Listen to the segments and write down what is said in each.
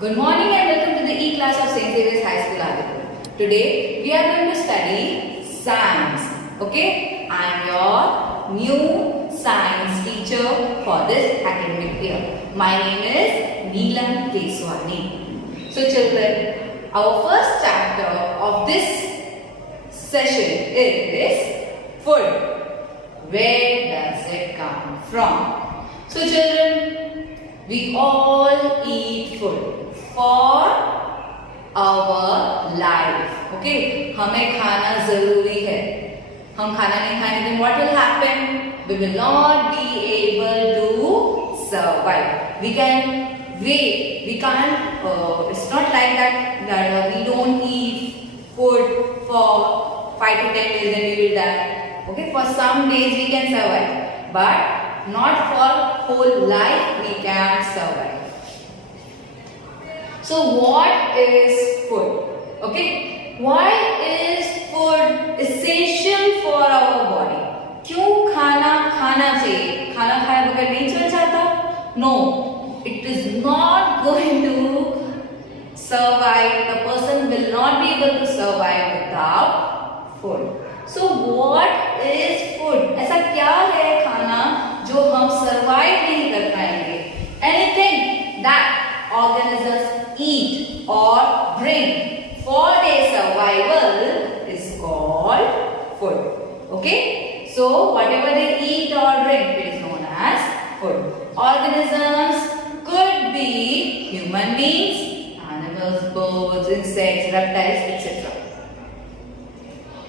Good morning and welcome to the E-class of St. Xavier's High School, Adipur. Today we are going to study science. Okay, I am your new science teacher for this academic year. My name is Neelam Keswani. So children, our first chapter of this session is food. Where does it come from? So children, we all eat food for our life. Okay, हमें खाना जरूरी है. हम खाना नहीं खाएंगे then what will happen? We will not be able to survive. We can wait. We can't. It's not like that we don't eat food for 5 to 10 days and we will die. Okay, for some days we can survive, but not for whole life we can survive. So what is food? Okay, why is food essential for our body? क्यों खाना खाना चाहिए? खाना खाए बगैर नहीं चल जाता? No, it is not going to survive. The person will not be able to survive without food. So what is food? ऐसा क्या है खाना जो हम survive नहीं कर पाएंगे? Anything that organisms eat or drink for their survival is called food. Okay? So whatever they eat or drink is known as food. Organisms could be human beings, animals, birds, insects, reptiles, etc.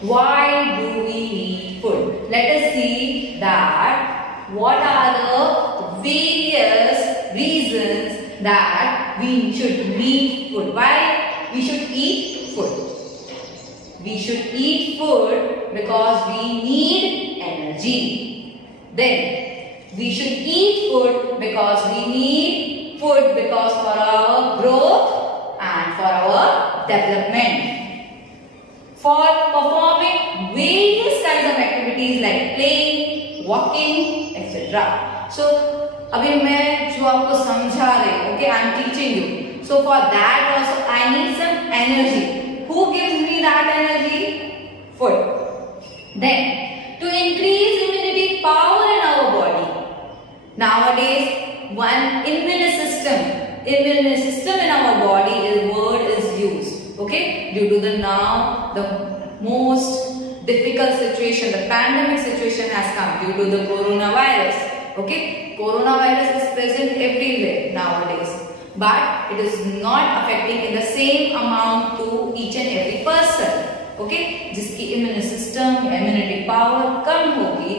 Why do we need food? Let us see that what are the various reasons that we should need food. Why we should eat food? We should eat food because we need energy. Then we should eat food because we need food because for our growth and for our development. For performing various kinds of activities like playing, walking, etc. So, अभी मैं जो आपको समझा रही हूँ, okay, I am teaching you. So for that also I need some energy. Who gives me that energy? Food. Then to increase immunity power in our body. Nowadays, one immune system in our body is used. Okay, due to the most difficult situation, the pandemic situation has come due to the coronavirus. Okay, coronavirus is present everywhere nowadays, but it is not affecting in the same amount to each and every person. Okay, जिसकी immunity power कम होगी,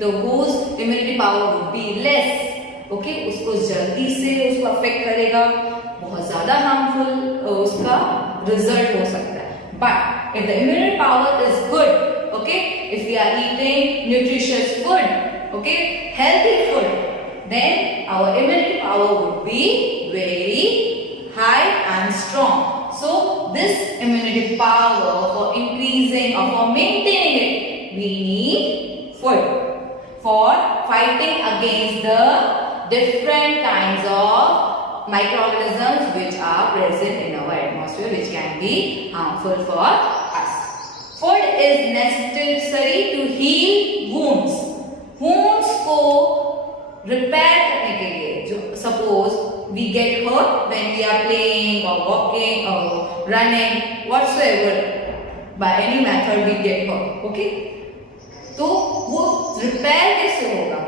whose immunity power would be less. Okay, उसको जल्दी से उसको affect करेगा, बहुत ज़्यादा harmful उसका result हो सकता है. But if the immunity power is good, okay, if we are eating nutritious food, okay, healthy food, then our immunity power would be very high and strong. So this immunity power, for increasing or for maintaining it, we need food for fighting against the different kinds of microorganisms which are present in our atmosphere, which can be harmful for us. Food is necessary to heal wounds. Wounds को repair करने के लिए, जो suppose we get hurt when we are playing or walking or running, whatsoever, by any method we get hurt. Okay? तो वो repair कैसे होगा?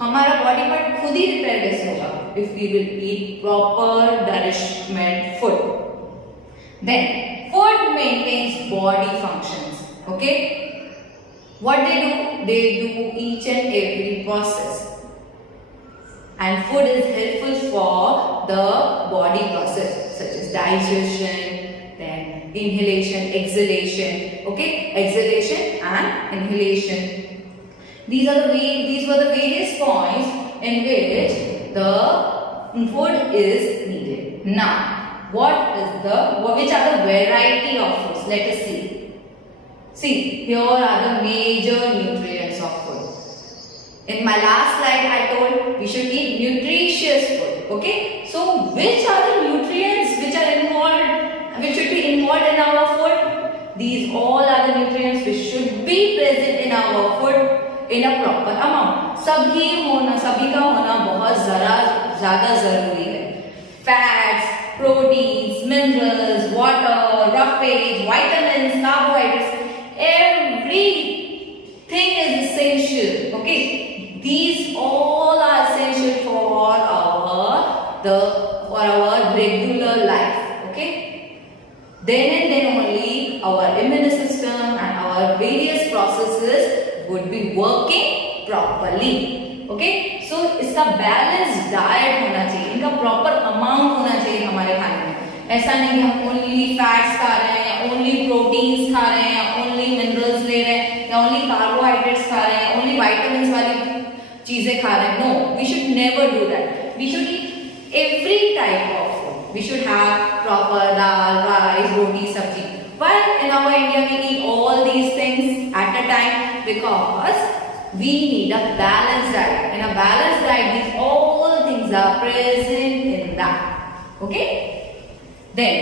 हमारा बॉडी पार्ट खुद ही रिपेयर कैसे होगा? If we will eat proper nourishment food. Then food maintains body functions. Okay? What they do? They do each and every process. And food is helpful for the body process such as digestion, then inhalation, exhalation. Okay? Exhalation and inhalation. These were the various points in which the food is needed. Now, which are the variety of foods? Let us see. See, here are the major nutrients of food. In my last slide, I told we should eat nutritious food. Okay. So, which are the nutrients what in our food? These all are the nutrients which should be present in our food in a proper amount. सभी का होना बहुत ज़्यादा ज़रूरी है. Fats, proteins, minerals, water, roughage, vitamins, carbohydrates, everything is essential. Okay, these all are essential for our regular life. Okay, then and then only our immune system and our various processes would be working properly. Okay, so इसका balance diet होना चाहिए, इनका proper amount होना चाहिए हमारे खाने में. ऐसा नहीं कि हम ओनली फैट्स खा रहे हैं, या ओनली प्रोटीन्स खा रहे हैं, या ओनली मिनरल्स ले रहे हैं, या ओनली कार्बोहाइड्रेट्स खा रहे हैं, ओनली विटामिन्स वाली चीजें खा रहे हैं. No, we should never do that. We should eat every type of food. We should have proper dal, rice, roti, sabzi. Why in our India we eat all these things at a time? Because we need a balanced diet. In a balanced diet, these all things are present in that. Okay? Then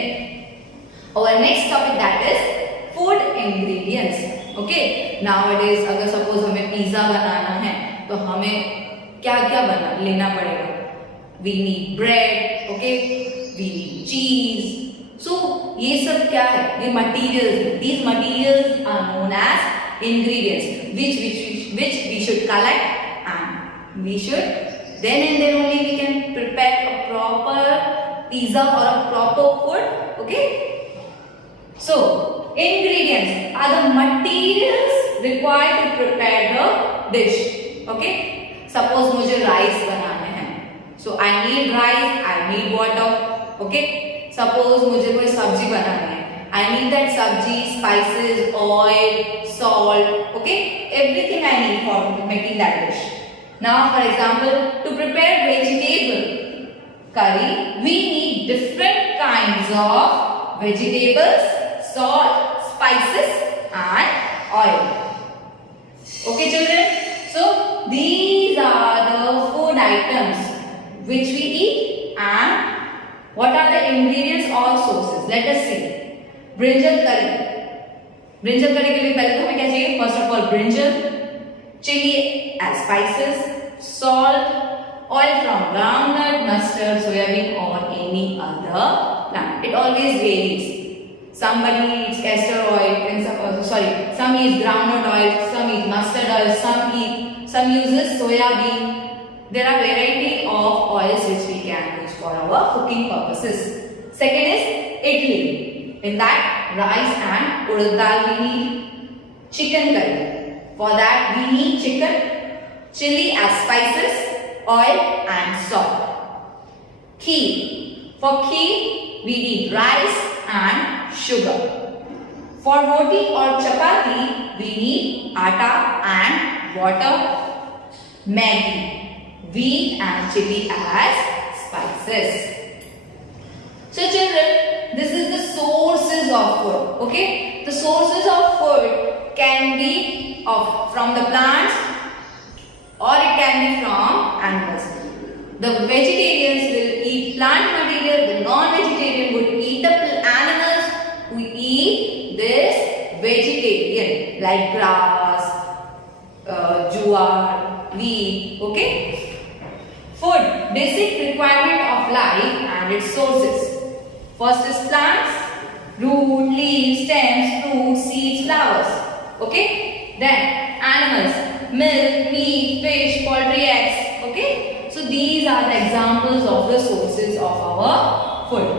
our next topic, that is food ingredients. Okay? Nowadays, अगर suppose हमें pizza बनाना है, तो हमें क्या-क्या लेना पड़ेगा? We need bread. Okay? We need cheese. So ये सब क्या है? ये materials. These materials are known as ingredients, which we should collect, and we should then and then only we can prepare a proper pizza or a proper food. Okay, so ingredients are the materials required to prepare the dish. Okay, suppose मुझे rice बनाने हैं, so I need rice, I need water. Okay, suppose मुझे कोई सब्जी बनानी है, I need that sabji, spices, oil, salt. Okay, everything I need for making that dish. Now, for example, to prepare vegetable curry, we need different kinds of vegetables, salt, spices, and oil. Okay, children. So these are the food items which we eat, and what are the ingredients or sources? Let us see. Brinjal curry. Brinjal curry के लिए पहले तो हमें क्या चाहिए? First of all brinjal, chilli as spices, salt, oil from groundnut, mustard, soybean और any other plant. It always varies. Somebody eats castor oil, and some eats groundnut oil, some eat mustard oil, some uses soybean. There are variety of oils which we can use for our cooking purposes. Second is idli. In that, rice and urad dal we need. Chicken curry. For that we need chicken, chili as spices, oil and salt. Kheer. For kheer we need rice and sugar. For roti or chapati we need atta and water. Maggi, wheat and chili as spices. So children, this is the sources of food. Okay, the sources of food can be from the plants or it can be from animals. The vegetarians will eat plant material, the non-vegetarian would eat the animals who eat this vegetarian like grass, jowar, wheat. Okay, food, basic requirement of life and its sources. First is plants, root, leaves, stems, fruits, seeds, flowers. Okay. Then animals, milk, meat, fish, poultry, eggs. Okay. So these are the examples of the sources of our food.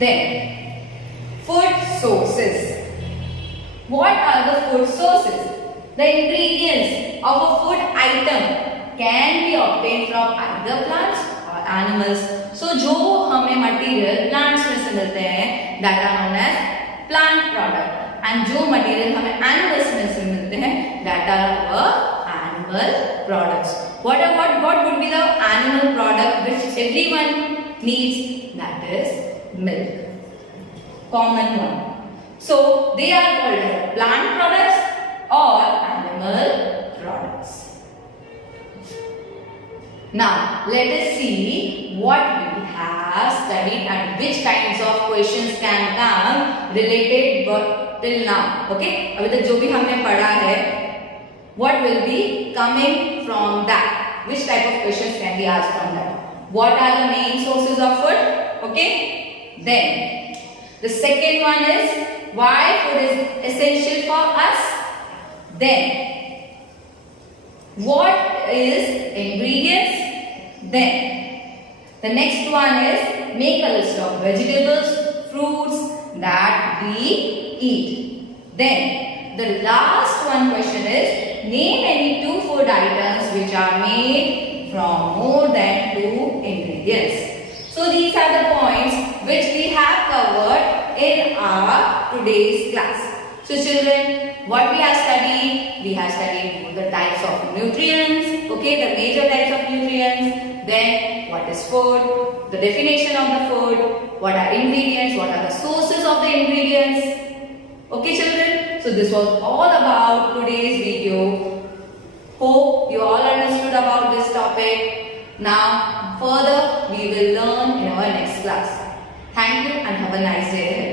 Then food sources. What are the food sources? The ingredients of a food item can be obtained from either plants or animals. So जो हमें material plants में से मिलते हैं that are known as plant product, and जो material हमें animals में से मिलते हैं that are our animal products. What would be the animal product which everyone needs? That is milk, common one. So they are called as plant products or animal products. Now let us see what we have studied studied and which kinds of questions can come related till now. Okay, अभी तक जो भी हमने पढ़ा है, what will be coming from that? Which type of questions can be asked from that? What are the main sources of food? Okay, then the second one is why food is essential for us. Then what is ingredients? Then the next one is make a list of vegetables, fruits that we eat. Then the last one question is name any 2 food items which are made from more than 2 ingredients. So these are the points which we have covered in our today's class. So children, what we have studied? We have studied the types of nutrients, okay, the major types of nutrients, then what is food, the definition of the food, what are ingredients, what are the sources of the ingredients. Okay children, so this was all about today's video. Hope you all understood about this topic. Now further we will learn in our next class. Thank you and have a nice day.